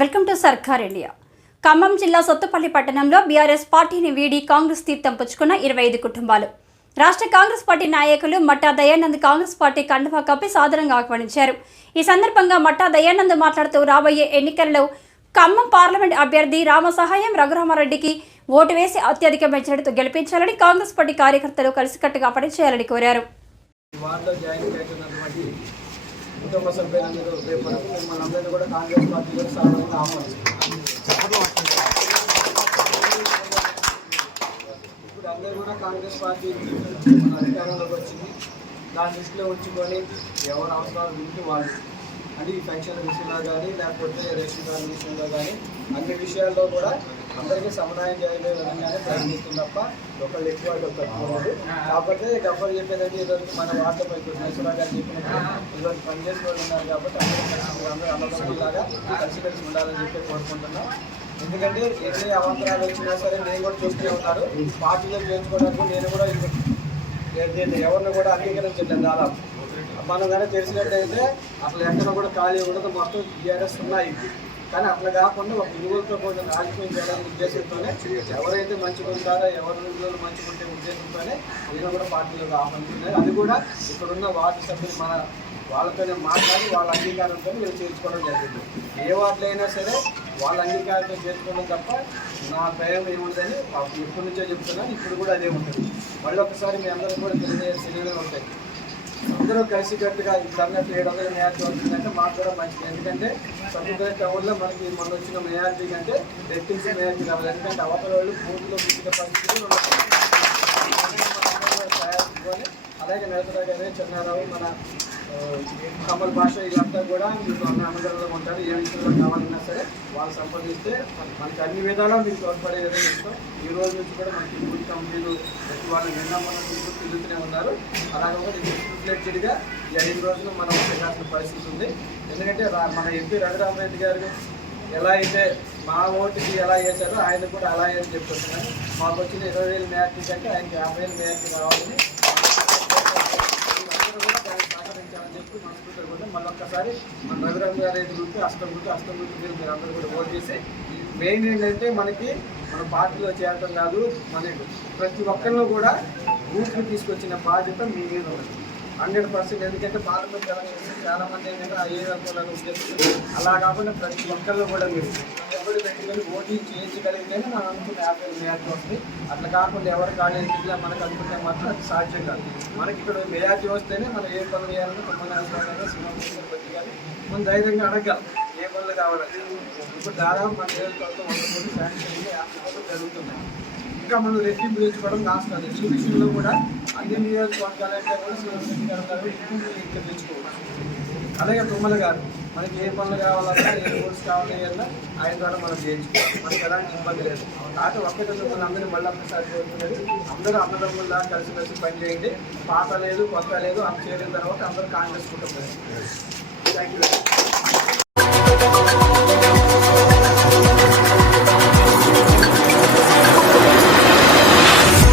Welcome to సర్కార్ India. Khammam జిల్లా సొత్తుపల్లి పట్టణంలో బీఆర్ఎస్ పార్టీని వీడి కాంగ్రెస్ తీర్థం పుచ్చుకున్న 25 కుటుంబాలు. రాష్ట్ర కాంగ్రెస్ పార్టీ నాయకులు మట్టా దయానంద్ కాంగ్రెస్ పార్టీ కండువా కప్పి సాదరంగా ఆహ్వానించారు. ఈ సందర్భంగా మట్టా దయానంద్ మాట్లాడుతూ రాబోయే ఎన్నికల్లో ఖమ్మం పార్లమెంట్ అభ్యర్థి రామసహాయం రఘురామారెడ్డికి ఓటు వేసి అత్యధిక మెజారిటీతో గెలిపించాలని కాంగ్రెస్ పార్టీ కార్యకర్తలు కలిసికట్టుగా పనిచేయాలని కోరారు. కుటుంబ సభ్యులందరూ రేపు మిమ్మల్ని అందరినీ కూడా కాంగ్రెస్ పార్టీలో సాధారణంగా ఆహ్వానిస్తున్నారు. ఇప్పుడు అందరూ కూడా కాంగ్రెస్ పార్టీ అధికారంలోకి వచ్చింది. దాని దృష్టిలో ఉంచుకొని ఎవరు అవసరాలు వింటూ వాళ్ళు అంటే ఈ పెన్షన్ల విషయంలో కానీ లేకపోతే రేషన్ కార్డు విషయంలో కానీ అన్ని విషయాల్లో కూడా అందరికీ సమన్వయం చేయలే విధంగానే ప్రయత్నిస్తుంది తప్ప ఒకళ్ళు ఎక్కువ తక్కువ. కాకపోతే గబ్బర్ చెప్పేదంటే ఈరోజు మన వార్తపై నైశ్వరా గారు చెప్పినట్టు ఈరోజు పనిచేసే వాళ్ళు ఉన్నారు కాబట్టి అందరూ అన్నదమ్ములాగా కలిసి ఉండాలని చెప్పి కోరుకుంటున్నాం. ఎందుకంటే ఎన్ని అవంతరాలు వచ్చినా సరే నేను కూడా చూస్తూనే ఉన్నారు. పార్టీలో చేర్చుకోవడానికి నేను కూడా ఎవరిని కూడా అంగీకరించలేదు. దాదాపు మనం కానీ తెలిసినట్టయితే అసలు ఎక్కడ కూడా ఖాళీ ఉండదు, మొత్తం టీఆర్ఎస్ ఉన్నాయి. కానీ అట్లా కాకుండా ఒక విలువలతో కూడా రాజకీయం చేయాలనే ఉద్దేశంతోనే ఎవరైతే మంచిగా ఉంటారో ఎవరి విలువలు మంచిగా ఉంటే ఉద్దేశంతోనే నేను కూడా పార్టీలోకి ఆహ్వానిస్తున్నారు. అది కూడా ఇక్కడున్న వార్డు సభ్యులు మన వాళ్ళతోనే మాట్లాడి వాళ్ళ అంగీకారంతో మేము చేర్చుకోవడం జరిగింది. ఏ వార్డులో అయినా సరే వాళ్ళ అంగీకారంతో చేర్చుకోవడం తప్ప నా భయం ఏముందని ఎప్పటి నుంచో చెప్తున్నాను. ఇప్పుడు కూడా అదే ఉంటుంది. మళ్ళీ ఒకసారి మీ అందరూ కూడా తెలియజేయాల్సినవి ఉంటాయి. అందరూ కలిసికట్టుగా ఇప్పుడు అన్నట్టు 700 మెజార్టీ వస్తుందంటే మాకు కూడా మంచిది. ఎందుకంటే సొంతపల్లి టౌన్లో మనకి మొన్న వచ్చిన మెజార్టీ కంటే రెట్టించి మెజార్టీ కావాలి. ఎందుకంటే అవతల వాళ్ళు పూర్తిలో పుట్టిన పరిస్థితులు తయారు. అలాగే నైశ్వరా గారు, చెన్నారావు, మన కమల్ భాష వీళ్ళంతా కూడా మీకు అన్నదమ్ములో ఉంటారు. ఏ విషయంలో కావాలన్నా సరే వాళ్ళు సంపాదిస్తే మనకి అన్ని విధాలా మీకు తోడ్పడే విధంగా ఇస్తాం. ఈ రోజు నుంచి కూడా మనకి పూర్తి కంపెనీలు ప్రతి వాళ్ళు నిన్న మనం తిరుగుతూనే ఉన్నారు. అలాగే రిఫ్లెక్టెడ్గా ఈ 5 రోజులు మనం చేయాల్సిన పరిస్థితి ఉంది. ఎందుకంటే మన ఎంపీ రఘురామారెడ్డి గారు ఎలా అయితే మా ఓటుకి ఎలా వేశారో ఆయన కూడా అలా అని చెప్తున్నాను. మాకు వచ్చిన 20,000 మెజార్టీ కంటే ఆయనకి 50,000 మెజార్టీ కావాలని సహకరించాలని చెప్పి మనస్ఫూర్తిగా కూడా మళ్ళొక్కసారి మన రఘురామారెడ్డి గురించి అష్టం గురించి మీరు అందరూ కూడా ఓటు చేసి మెయిన్ ఏంటంటే మనకి మన పార్టీలో చేరటం కాదు, మన ప్రతి ఒక్కరిలో కూడా ఊరికి తీసుకొచ్చిన బాధ్యత మీ మీద ఉన్నది 100%. ఎందుకంటే పార్లమెంట్ ఎలక్షన్స్ చాలా మంది ఏంటంటే ఆ ఏ వర్గాలను ఉద్దేశించి అలా కాకుండా ప్రతి ఒక్కరిలో కూడా మీరు ఎవరు పెట్టుకొని ఓటింగ్ చేయించగలిగితేనే మనం అనుకున్న 50,000 మెజార్టీ వస్తుంది. అట్లా కాకుండా ఎవరు కాలేజీలో మనకు అనుకుంటే మాత్రం అది సాధ్యం కాదు. మనకి ఇక్కడ మెజార్టీ వస్తేనే మనం ఏ పనులు చేయాలన్నా కుటుంబాలు సింహాసనం పెట్టి కానీ మనం ధైర్యంగా అడగాలి ఏ పనులు కావాలని. ఇప్పుడు దాదాపు మన నియోజకవర్గం 100 కోట్లు శాంక్షన్ 50 కోట్లు జరుగుతున్నాయి. ఇంకా మనం రెట్టింపు తెచ్చుకోవడం రాష్ట్రాలు ఈ విషయంలో కూడా అన్ని నియోజకవర్గాలంటే కూడా ఇక్కడ తెచ్చుకోవచ్చు. అలాగే తుమ్మల గారు మనకి ఏ పనులు కావాలన్నా ఏ కోర్స్ కావాలన్నా ఆయన ద్వారా మనం చేయించుకోవాలి. మనకి ఎలాంటి ఇబ్బంది లేదు. కాకపోతే ఒక్కటే మిమ్మల్ని అందరూ మళ్ళీ ఒక్కసారి కోరుకునేది అందరూ అన్నదమ్ముల్లా కలిసి పని చేయండి. పాత లేదు కొత్త లేదు అని చేరిన తర్వాత అందరూ కాంగ్రెస్ కుటుంబం. Thank you.